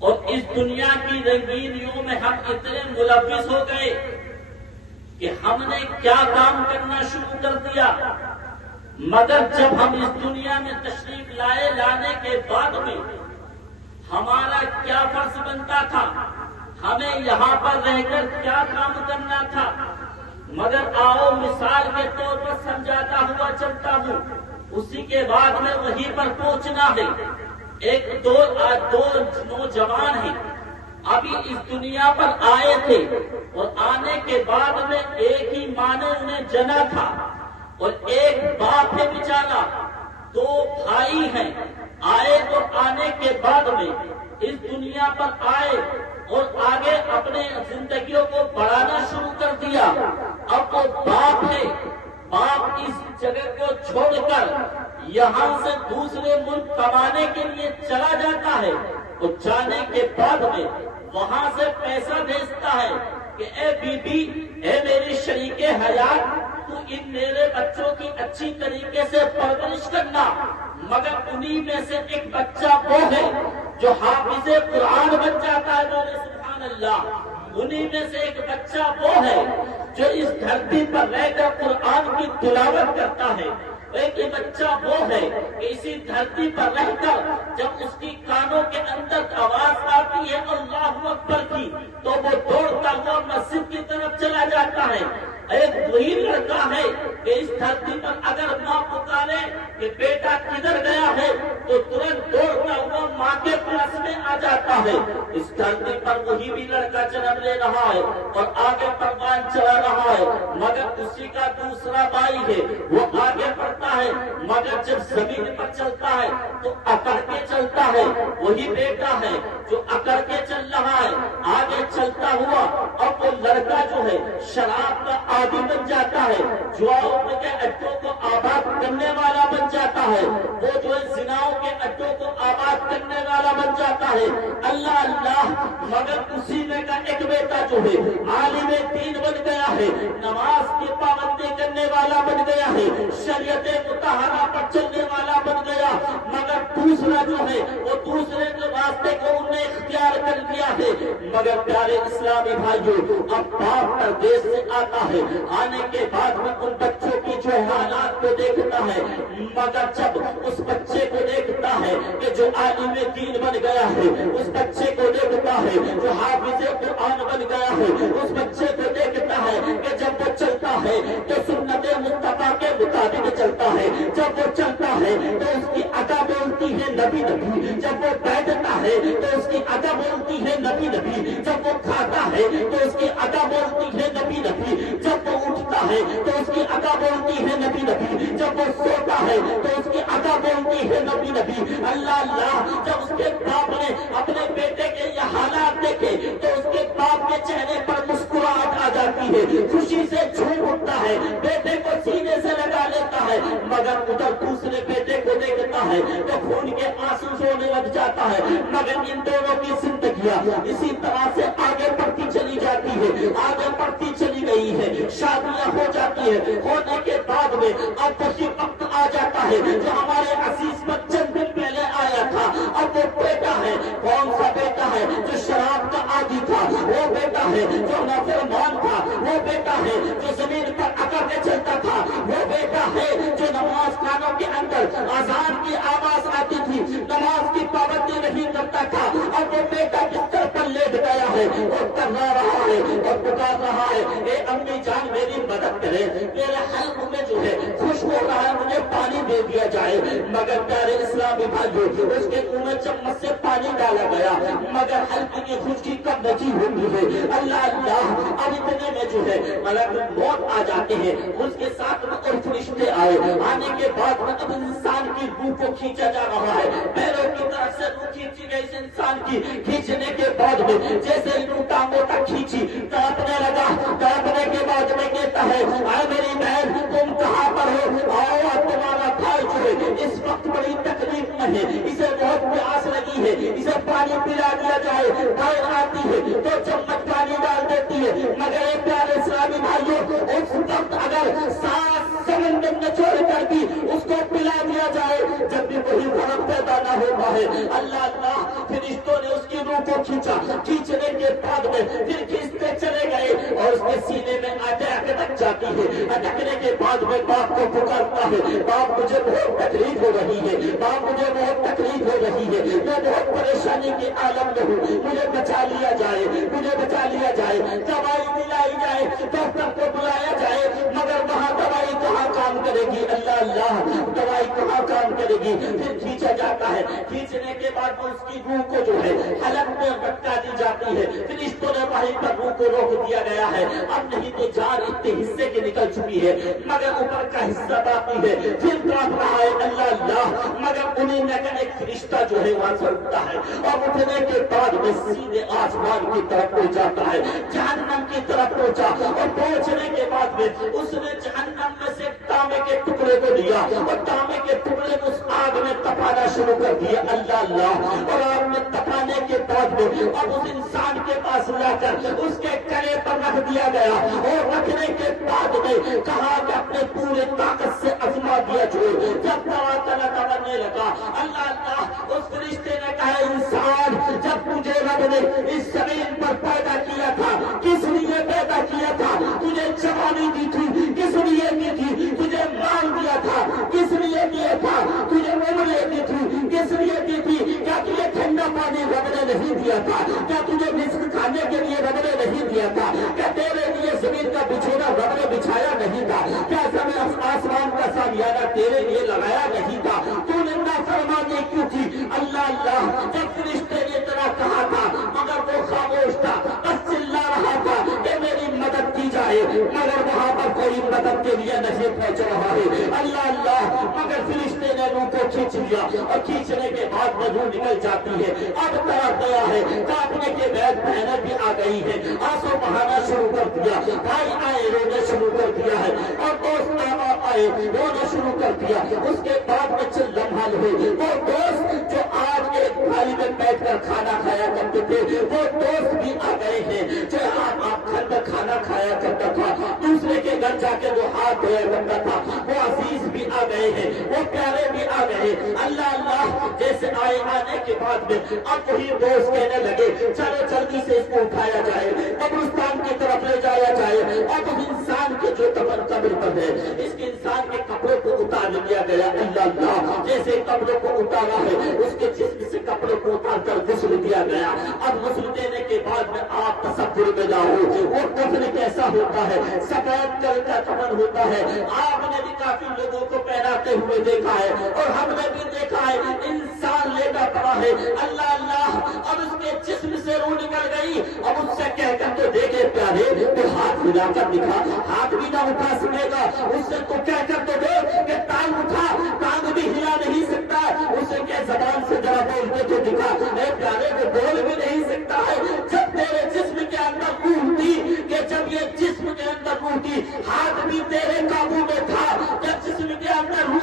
اور اس دنیا کی رنگینیوں میں ہم اتنے ملوث ہو گئے کہ ہم نے کیا کام کرنا شروع کر دیا، مگر جب ہم اس دنیا میں تشریف لانے کے بعد میں ہمارا کیا فرض بنتا تھا، ہمیں یہاں پر رہ کر کیا کام کرنا تھا، مگر آؤ مثال کے طور پر سمجھاتا ہوا چلتا ہوں، اسی کے بعد میں وہیں پر پہنچنا ہے۔ دو نوجوان ہیں، ابھی اس دنیا پر آئے تھے اور آنے کے بعد میں ایک ہی ماں نے انہیں جنا تھا اور ایک باپ ہے بیچارہ، دو بھائی ہیں، آئے تو آنے کے بعد میں اس دنیا پر آئے اور آگے اپنے زندگیوں کو بڑھانا شروع کر دیا۔ اب وہ باپ ہے، باپ اس جگہ کو چھوڑ کر یہاں سے دوسرے ملک کمانے کے لیے چلا جاتا ہے اور جانے کے بعد میں وہاں سے پیسہ بھیجتا ہے کہ اے بی بی، اے میری شریک حیات، تو ان میرے بچوں کی اچھی طریقے سے پرورش کرنا، مگر انہی میں سے ایک بچہ وہ ہے جو حافظ قرآن بن جاتا ہے، بولے سبحان اللہ۔ انہی میں سے ایک بچہ وہ ہے جو اس دھرتی پر رہ کر قرآن کی تلاوت کرتا ہے، ایک بچہ وہ ہے کہ اسی دھرتی پر رہ کر جب اس کی کانوں کے اندر آواز آتی ہے اللہ اکبر کی تو وہ دوڑتا ہوا مسجد کی طرف چلا جاتا ہے۔ ایک وہی لڑکا ہے کہ اس دھرتی پر اگر ماں پکارے کہ بیٹا کدھر گیا ہے تو ترنت دوڑتا ہوا ماں کے پاس میں آ جاتا ہے۔ اس دھرتی پر وہی بھی لڑکا جنم لے رہا ہے اور آگے پروان چلا رہا ہے، مگر اسی کا دوسرا بھائی ہے، وہ آگے بڑھتا ہے، مگر جب زمین پر چلتا ہے تو اکڑ کے چلتا ہے۔ وہی بیٹا ہے جو اکڑ کے چل رہا ہے، آگے چلتا ہوا اب وہ لڑکا جو ہے شراب کا عادی بن جاتا ہے، جواؤں کے اڈوں کو آباد کرنے والا بن جاتا ہے، وہ جو ہے زناؤں کے اڈوں کو آباد کرنے والا بن جاتا ہے۔ اللہ اللہ، مگر اسی میں کا ایک بیٹا جو ہے عالم دین بن گیا ہے، نماز کی پابندی کرنے والا بن گیا ہے، شریعت مطہرہ پر چلنے والا بن گیا، مگر دوسرا جو ہے وہ دوسرے کے راستے کو انہوں نے اختیار کر لیا ہے۔ مگر پیارے اسلامی بھائیوں، اب باپ پردیس سے آتا ہے، آنے کے بعد میں ان بچوں کی جو حالات کو دیکھتا ہے، مگر جب اس بچے کو دیکھتا ہے کہ جو عالم دین بن گیا ہے، اس بچے کو دیکھتا ہے جو حافظ قرآن بن گیا ہے، اس بچے کو دیکھتا ہے کہ جب وہ چلتا ہے تو سنت مصطفیٰ کے مطابق چلتا ہے، جب وہ چلتا ہے تو اس کی ادا بولتی ہے نبی نبی، جب وہ بیٹھتا ہے تو اس کی ادا بولتی ہے نبی نبی، جب وہ کھاتا ہے تو اس کی ادا بولتی ہے نبی نبی، جب وہ اٹھتا ہے تو اس کی ادا بولتی ہے نبی نبی، جب وہ سوتا ہے تو اس کی ادا بولتی ہے نبی نبی۔ اللہ اللہ، جب اس کے باپ نے اپنے بیٹے کے یہ حالات دیکھے تو اس کے باپ کے چہرے پر مسکراہٹ آ جاتی ہے، خوشی سے جھوم اٹھتا ہے، بیٹے کو سینے سے لگا لیتا ہے، مگر ادھر دوسرے بیٹے کو دیکھتا ہے تو خون کے آنسو سونے لگ جاتا ہے۔ مگر ان دونوں کی زندگیاں اسی طرح سے آگے بڑھتی چلی جاتی ہے، آگے بڑھتی چلی گئی ہے، شادیاں ہو جاتی ہے، ہونے کے بعد میں اب وہی وقت آ جاتا ہے جو ہمارے عزیز پر چند دن پہلے آیا تھا۔ اب وہ بیٹا ہے، کون سا بیٹا ہے جو شراب کا عادی تھا، وہ بیٹا ہے جو نافرمان تھا، وہ بیٹا ہے جو زمین پر اکڑ کے چلتا تھا، وہ بیٹا ہے جو نماز خانوں کے اندر اذان کی آواز آتی تھی نماز کی پابندی نہیں کرتا تھا، اب وہ بیٹا بستر پر لیٹ گیا ہے، وہ کرنا رہا ہے اور پکار رہا ہے، اے امی جان میری مدد کرے، میرے حلق میں جو ہے خوش ہو رہا ہے، مجھے پانی دے دیا جائے۔ مگر پیارے اسلامی بھائیوں، اس کے منہ میں چمچ سے پانی ڈالا گیا، مگر حلق کی خشکی کب بچی ہوئی ہے۔ اللہ اللہ، اب اتنے میں جو ہے ملک موت آ جاتے ہیں، اس کے ساتھ میں اور فرشتے آئے، آنے کے بعد میں اب انسان کی روح کو کھینچا جا رہا ہے، پیروں کی طرف سے روح کھینچی گئی انسان کی، کھینچنے کے بعد میں جیسے لوٹا موٹا کھینچی تڑپنے لگا، تڑپنے کے بعد میں کہتا ہے اے میری بہن تم کہاں پر ہو، آؤ تمہارا بھائی جو ہے اس وقت بڑی تکلیف میں ہے، اسے بہت پیاس لگی ہے، اسے پانی پلا دیا جائے۔ بہن آتی ہے تو چمچ پانی ڈال دیتی ہے، مگر ایک پیارے اسلامی بھائیوں اس وقت اگر سانس سمندر نچوڑ کر بھی اس کو پلا دیا جائے، جب بھی کوئی فرق پیدا نہ رہا ہوتا ہے. اللہ اللہ فرشتوں نے اس کی روح کو کھینچا. کھینچنے کے بعد میں پھر کھینچتے چلے گئے اور اس کے سینے میں اٹک جاتی ہے. اٹکنے کے بعد میں باپ کو پکارتا ہے, باپ مجھے بہت تکلیف ہو رہی ہے, باپ مجھے بہت تکلیف ہو رہی ہے, میں بہت پریشانی کے عالم میں ہوں, مجھے بچا لیا جائے, مجھے بچا لیا جائے, دوائی دلائی جائے, ڈاکٹر کو بلایا جائے, مگر وہاں دوائی کہاں کام کرے گی. اللہ اللہ دوائی کہاں کام کرے گی. پھر کھینچا جاتا ہے. کھینچنے کے بعد اس کی روح کو جو ہے حلق میں لٹکا دی جاتی ہے. فرشتوں نے وہیں پر روح کو روک دیا گیا ہے. اب نہیں تو جان اتنے حصے کی نکل چکی ہے مگر اوپر کا حصہ باقی ہے. پھر تڑپ رہا ہے. اللہ اللہ مگر انہیں میں کا ایک فرشتہ جو ہے وہاں سے اٹھتا ہے اور اٹھنے کے بعد میں سیدھے آسمان کی طرف پہنچاتا ہے, جہنم کی طرف پہنچا. اور پہنچنے کے بعد میں اس نے جہنم میں سے تانبے کے ٹکڑے کو لیا اور تانبے کے ٹکڑے کو اس آگ میں تپانا شروع کر دیا. اللہ اللہ اور آگ میں تپانے کے بعد میں اب اس انسان کے پاس لا کر اس کے گلے پر رکھ دیا گیا اور رکھنے کے بعد میں کہا کہ اپنے پورے طاقت سے ازما دیا چھوڑ. جب دوا تڑنے لگا اللہ اللہ اس فرشتے نے کہا انسان جب تجھے رب نے اس زمین پر پیدا کیا تھا کس لیے پیدا کیا تھا؟ تجھے جوانی دی تھی کس لیے دی تھی؟ تجھے مال دیا تھا کس لیے دیا تھا؟ تجھے عمریں دی تھی کس لیے دی تھی؟ کیا تجھے ٹھنڈا پانی رب نے نہیں دیا تھا؟ کیا تجھے رزق کھانے کے لیے رب نے نہیں دیا تھا؟ کیا تیرے لیے زمین کا بچھونا رب نے بچھایا نہیں تھا؟ کیا زمین آسمان کا سایہ تیرے لیے لگایا نہیں تھا؟ تو نے نافرمانی کیوں کی؟ اللہ اللہ جب فرشتے نے اتنا کہا تھا مگر وہ خاموش تھا, بس چلا رہا تھا کہ میری مدد کی جائے, مگر وہاں پر کوئی مدد کے لیے نہیں پہنچ رہا ہے. اللہ اللہ مگر فرشتے نے روح کو کھینچ لیا اور کھینچنے کے بعد میں روح نکل جاتی ہے. اب تڑپ گیا ہے, کاٹنے کے بعد بہنیں بھی آ گئی ہے, آنسو بہانا شروع کر دیا, بھائی آئے رونے شروع کر دیا ہے اور دوست آئے رونا شروع کر دیا. اس کے بعد میں چل لمحہ ہوئے وہ دوست جو آج ایک تھالی میں بیٹھ کر کھانا کھایا کرتے تھے وہ دوست بھی آ گئے ہیں. جو آپ گھر میں کھانا کھایا کرتا تھا دوسرے کے گھر جا کے وہ ہاتھ دھویا کرتا تھا وہ عزیز بھی آ گئے ہیں, وہ پیارے بھی آ گئے. اللہ اللہ جیسے آنے کے بعد میں اب وہی دوست کہنے لگے چلو جلدی سے اس کو اٹھایا جائے, قبرستان کی طرف لے جایا جائے. اب اس انسان کے جو قبر پر ہے اس کے انسان کے کپڑوں کو اتار دیا گیا. اللہ اللہ جیسے کپڑوں کو اتارا ہے اس کے جسم سے کپڑوں کو اتار کر غسل دیا گیا. اب غسل دینے کے بعد میں آپ تصور میں جاؤ وہ کفن کیسا ہوتا ہے, سفید کلر کا کفن ہوتا ہے. آپ نے بھی کافی لوگوں کو پہناتے ہوئے دیکھا ہے اور ہم نے بھی دیکھا ہے انسان لیٹا پڑا ہے. اللہ اللہ اب اس کے جسم سے روح نکل گئی. اب اس سے کہہ کر تو دیکھے پیارے تو ہاتھ ہلا کر دکھا, ہاتھ بھی نہ اٹھا سکے گا. اس سے تو کہہ کر تو دے کہ ٹانگ اٹھا, ٹانگ بھی ہلا نہیں سکتا. اسے کہ زبان سے ذرا بول کے تو دکھا, اے پیارے وہ بول بھی نہیں سکتا ہے. جب تیرے جسم کے اندر روح تھی کہ جب یہ جسم کے اندر روح تھی ہاتھ بھی تیرے قابو میں تھا. جب جسم کے اندر روح